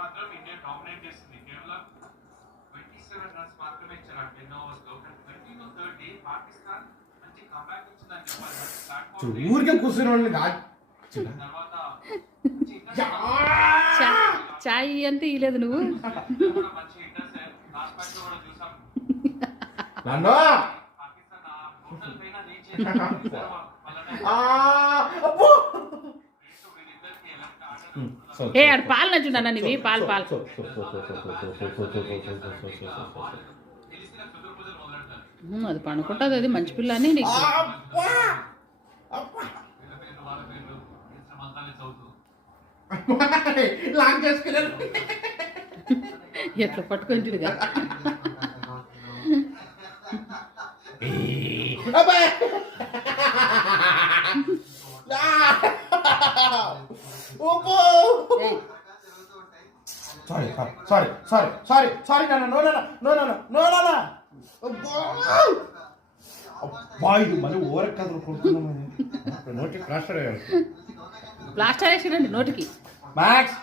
మాత్రం India dominate చేస్తుంది. కేవలం 27 రన్స్ మాత్రమే ఇచ్చారు 10 ఓవర్స్ లో. 20 to 30 పాకిస్తాన్ మంచి కంబ్యాక్ ఇచ్చిందని చెప్పాలి. ఊరికే కూర్చుని వాళ్ళని తర్వాత చాయ్ అంతే ఇలేదు నువ్వు. మంచి హిట్టర్స్ లాస్ట్ మ్యాచ్ లో కూడా చూసాం. నన్ను పాకిస్తాన్ టోటల్ పైన రీచ్ చేసింది. ఏ ఆడు పాలు నచ్చుండన్నా నీవి పాలు పాలు అది పనుకుంటుంది. అది మంచి పిల్ల అని నీకు లాంగ్ చేసుకున్నాను ఎట్లా పట్టుకుంటుడుగా. సారీ బాయ్ మళ్ళీ ఓవర్ కథలు కొడుతున్నామని నోటి ప్లాస్టర్ ప్లాస్టర్ వేసిరండి నోటికి. మ్యాక్స్